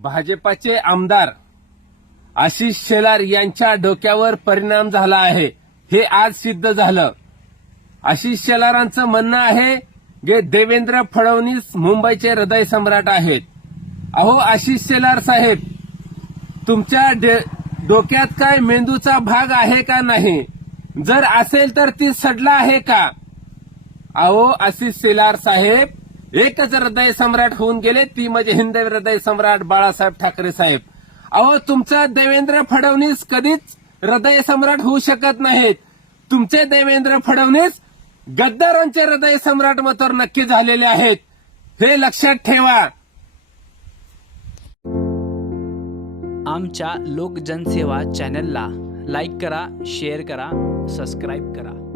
भाजपाचे आमदार आशिष शेलार यांच्या डोक्यावर परिणाम झाला आहे, हे आज सिद्ध झालं। आशिष शेलारांचं म्हणणं आहे की देवेंद्र फडणवीस मुंबईचे हृदय सम्राट आहेत। अहो आशिष शेलार साहेब, तुमच्या डोक्यात काय मेंदूचा भाग आहे का नाही? जर असेल तर ती सडला आहे का? अहो आशिष शेलार साहेब, एकच हृदय सम्राट होऊन गेले, ती म्हणजे हिंदवी हृदय सम्राट बाळासाहेब ठाकरे साहेब। अहो तुमचा देवेंद्र फडणवीस कधीच हृदय सम्राट होऊ शकत नाहीत। तुमचे देवेंद्र फडणवीस गद्दारांचे हृदय सम्राट मात्र नक्की झालेले आहेत, हे लक्षात ठेवा। आमच्या लोक जनसेवा चॅनलला लाईक करा, शेअर करा, सबस्क्राईब करा।